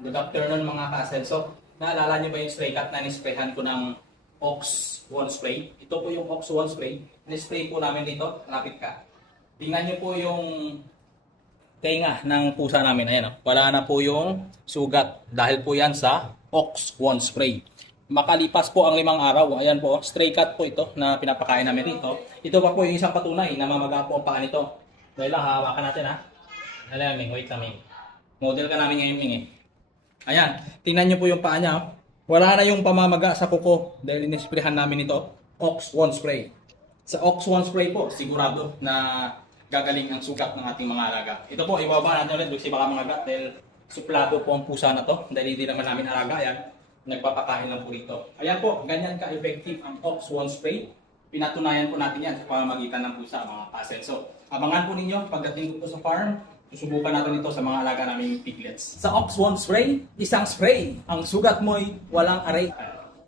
Good afternoon mga kasel. So, naalala niyo ba yung spray cut na nisprayhan ko ng Ox One Spray? Ito po yung Ox One Spray. Nispray po namin dito. Lapit ka. Tingnan niyo po yung tenga ng pusa namin. Ayan, oh. wala na po yung sugat dahil po yan sa Ox One Spray. Makalipas po ang limang araw. Ayan po, stray cut po ito na pinapakain namin dito. Ito pa po yung isang patunay na mamaga po ang paa nito. Dahil lang, hawakan natin ha. Alam, Ming, wait lang, Ming. Model ka namin ngayon, Ming eh. Ayan, tingnan niyo po yung paa niya. oh. Wala na yung pamamaga sa kuko dahil inisprehan namin ito. Ox One Spray. Sa Ox One Spray po, sigurado na gagaling ang sugat ng ating mga alaga. Ito po, ibaba natin ulit kasi baka mga gat dahil suplado po ang pusa na to dahil hindi naman namin alaga yan. Nagpapakain lang po ito. Ayan po, ganyan ka-effective ang Ox One Spray. Pinatunayan po natin yan sa pamamagitan ng pusa, mga kasel. So, abangan po ninyo pagdating ko sa farm, susubukan natin ito sa mga alaga naming piglets. Sa Ox One Spray, isang spray. Ang sugat mo'y walang aray.